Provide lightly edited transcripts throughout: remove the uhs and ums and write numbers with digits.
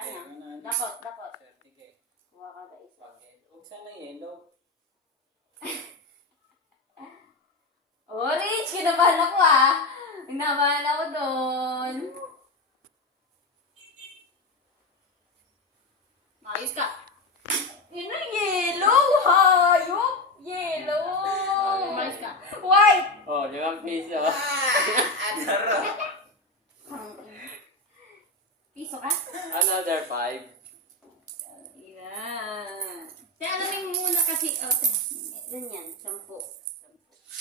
Ano? Dakot. Swerte ka eh. Kuha ka ba isa? Huwag sana yellow. Orange! Kinabahan ako ah! Kinabahan ako doon. Ayos ka. Yun ang yellow! Hayop! Yellow! Ayos ka. White! Oh, 5 piso. Adoro. Piso ka? Another 5. Yan. Kaya alamin mo muna kasi, ganyan, 10.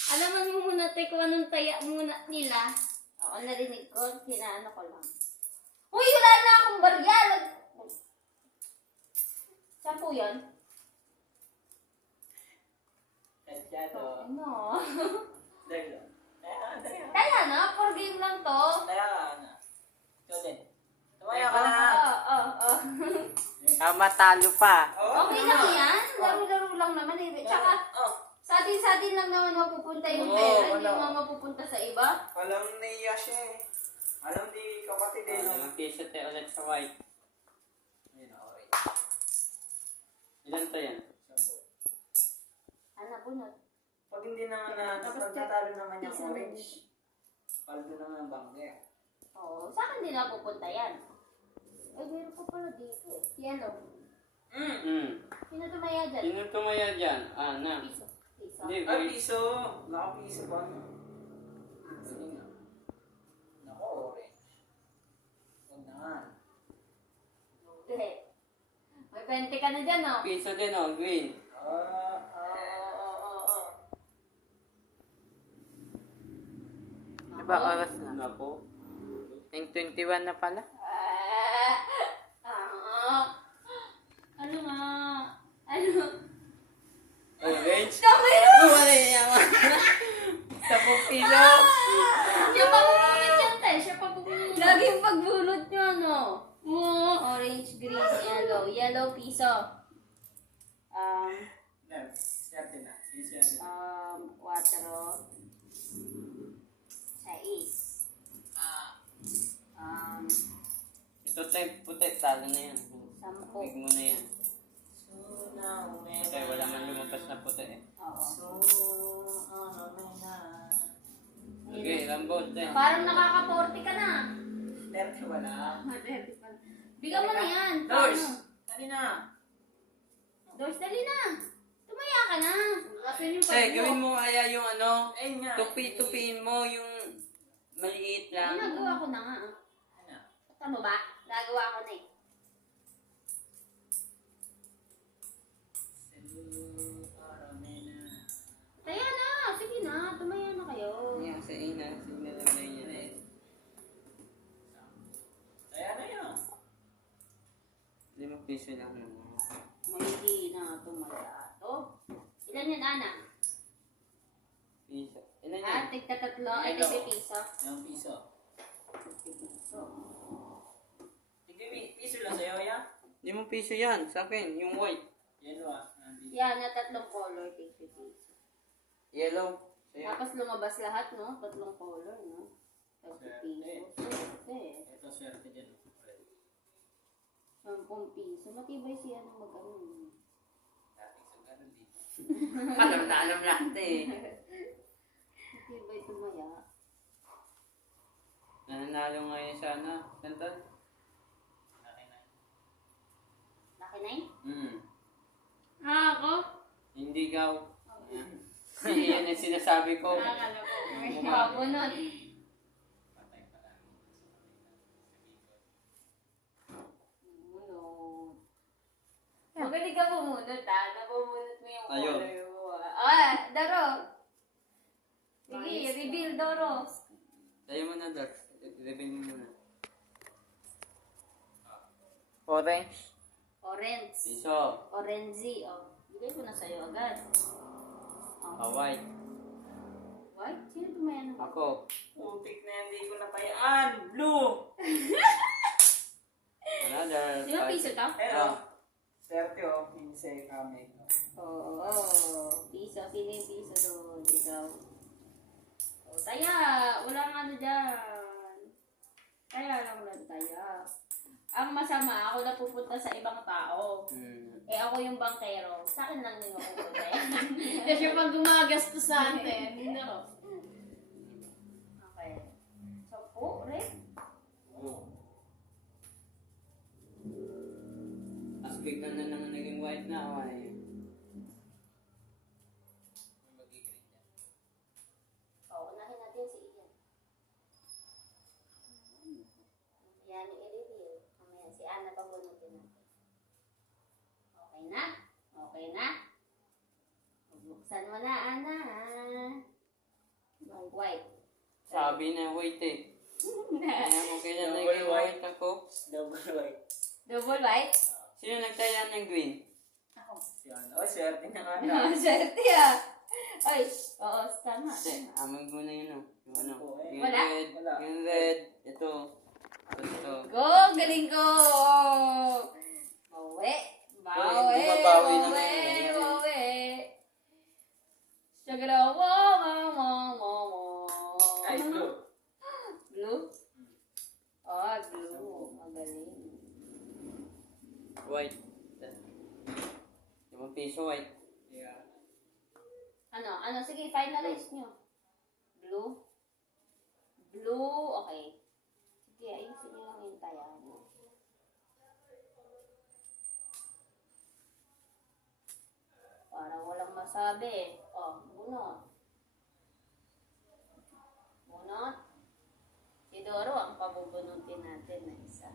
Alaman mo muna, te, kung anong taya muna nila. Ako narinig ko, kinaano ko lang. Uy, wala na akong barya! 10 yun? Kadyado. Ano? Dahil. Kaya na, 4 game lang to. Kaya na. Ikaw din. Tumaya ka na. Oo. Matalo pa. Okay lang yan. Laro-laro lang naman eh. Tsaka, sa atin lang naman mapupunta yung pera. Hindi naman mapupunta sa iba. Alam niya siya eh. Alam di kapatid eh. Ang piso tayo ulit sa white. Ayun, okay. Ilan to yan? Ano, bunot? Pag hindi naman pagkatalo naman yung orange. Paldo na ng bangge. Oo, sa akin din napupunta yan. Ay, meron pa pala dito eh. Yellow. Sino tumaya dyan? Sino tumaya dyan? Na. Piso. Hindi, Ay, wait. piso. Naka piso ba? Sige nga. Nako, orange. Huwag naman. Okay. May 20 ka na dyan, no? Piso din, oh, green. Oo. Diba oras na? Nako. 21 na pala. Ano nga? Ano? Orange? Dami yun! Wala yaman. 10 piso. Siya pa bubunot yan, te. Siya pa bubunot. Laging pagbulot nyo, no? Orange, green, yellow. Yellow, piso. Swerte na. Cuatro. 6. Ito tayo puti. Talo na yan. 10. Big mo na yan. Kasi wala man lumabas na puti eh. Oo. Okay, lambot eh. Parang nakaka-40 ka na. 30 wala. Bigyan mo na yan. Doors! Paano? Dali na. Doors, dali na. Tumaya ka na. Kasi yung Gawin mo kaya yung ano, Ayun nga. tupi-tupiin mo yung maliit lang. Nagawa ko na nga. Ano? Tama ba? Nagawa ko na eh. Kaya na. Sige na. Tumaya na kayo. Yan, sa ina. Sino lang na yun eh. Kaya na yun. 5 piso lang. Hindi na tumaya. Ilan yan, Ana? Piso. Ilan yan? Tigta-tatlo. Ay, tigpipiso. Yung piso. Tigpipiso. Piso lang sa'yo, ya? 5 piso yan. Sa akin, yung white. Yellow ah. Yan, na 3 color. Tigpipiso. Yellow. Sa'yo. Tapos lumabas lahat, no? 3 color, no? Tigpipiso. Swerte. Ito swerte din. 10 piso. Matibay siya ng mag-ano. Dating sa ganun dito. Alam natin eh. Matibay tumaya. Nananalo ngayon sa ano? Santan? Laki na yun? Ako? Hindi gaw. Yan ang sinasabi ko. Akala ko. May bago nun. Patay pa lang. Magaling ka pumunot, ha? Napumunot mo yung Ayun. color mo, Daro. Sige, reveal, Doro. Tayo mo na, Doc. Reveal mo muna. Orange. Orange. Piso. Orangey, Bigay ko na sa'yo agad. White. White? Sino tumayan mo? Ako. Putik na hindi ko natayaan. Blue! Another. Sino piso to? Swerte oh. Pinse kami. Oo. Piso. Sino yung piso doon? Ikaw. Taya. Walang ano dyan. Taya lang taya. ang masama, ako na pupunta sa ibang tao. Eh ako yung bankero. Sa akin lang din mapupunta yan. Kasi pag gumagastos sa atin, no. Okay. 10, rin? As bigla na naman naging white na, away. Mag-green yan. Oo, unahin natin si Ian. Yan, i-review. Mamaya si Ana pabunutin natin. Okay na? Okay na? Buksan mo na, Ana. Yung white. Sabi na white eh. Kaya mo kaya naging white ako. Double white. Double white? Sino nagtaya ng green? Ako. Yan. Oh, swerte na nga na. Swerte ah. Ay, oo, tama. Hindi, amag mo na yun oh. Yung ano. Yung Wala? red. Wala. Yung red. Ito. Ito. Go! Galing ko! Bawi! Bawi! bumabawi naman Bawi! eh. Bawi! Shagara! Wow! Wow! Wow! Wow! Ay, blue. Blue? Oh, blue. Magaling. White. 5 piso white. Yeah. Ano? Sige, finalize nyo. Blue? Blue, okay. Sige, ayusin nyo lang yung taya mo. Para walang masabi. Oh, bunot. Bunot. Si Doro ang pabubunutin natin na isa.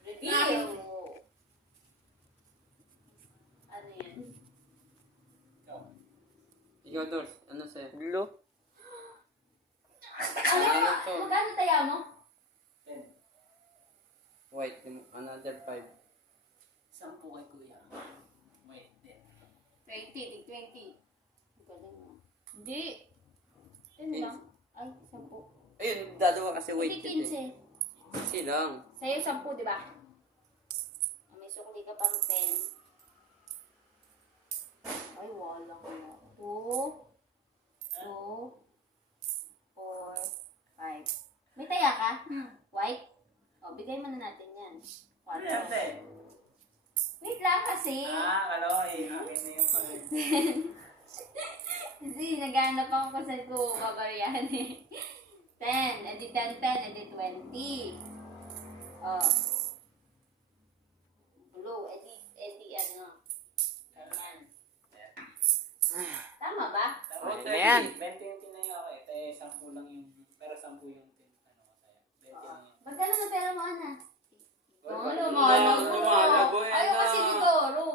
Review! Ano yan? Ikaw, Dors. Ano sa'yo? Blue. Ano? Ano to? Magkano taya mo? 10. White. Another 5. 10 kay kuya. Wait, 10. 20, 20. Galing mo. Hindi. 10 lang. Ay, 10. Ayun, dalawa kasi white. Hindi, yun eh. 15. Kasi lang. Sa'yo, 10, di ba? May sukli ka pang 10. Ay, wala ko na. 2, 2, 4, 5. May taya ka? White? O, bigay mo na natin yan. Ano yan, 4. 10? Wait lang kasi. Kalo eh. Akin na yung Kasi naghanap ako kung saan ko babaryahan eh. 10, edi 10, 10, edi 20. Oh. Blue, edi ano. Ayan. Tama ba? Tama, Okay na yan. 20 na yung ako eh. 10 lang yung, pero 10 yung ano ko sa'yo. 20 na yun. Magkano na pera mo, Ana? Wala. Lumalago yan, Ayaw kasi ah. ni Doro.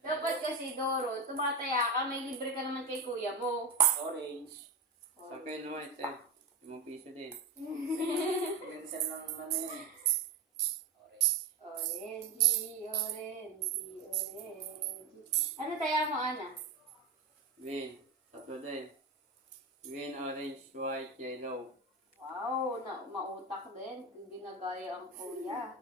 Dapat kasi Doro, tumataya ka, may libre ka naman kay kuya mo. Orange. Sa akin white eh. 5 piso din. Pencil lang naman na yun. Orange. Orange. Ano taya mo, Ana? Green. Tatlo din. Green, orange, white, yellow. Wow, mautak din. Ginagaya ang kuya.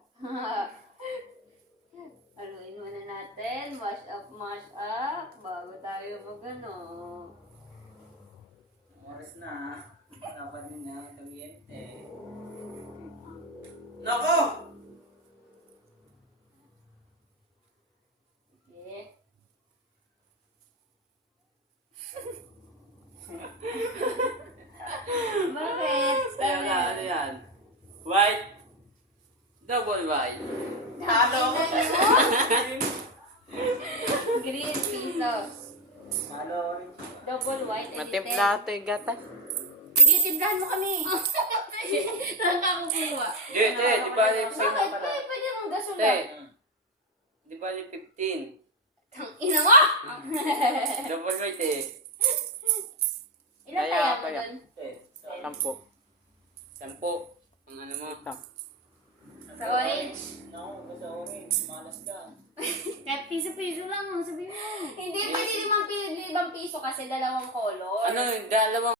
Haluin muna natin. Mash up, bago tayo mag ano. Oras na. Dapat din na ang kuryente. Nako! Okay. Bakit? Kaya na, ano yan? White. Double white. Halo! Green pesos. Halo orange. Double white. Matimpla ito yung gata. Sige, timplahan mo kami. Saan ka kukuha? Di ba Bakit? Pwede mong gasol Te, lang. di ba 15? Tang ina mo! Double white eh. Ilan Kaya, kaya mo kaya. dun? 10. 10. Ang ano mo? Sa orange? No, basta orange. Malas ka. Kahit piso-piso lang, sabi mo. Hindi, pwede 5 piso kasi dalawang color. Ano, dalawang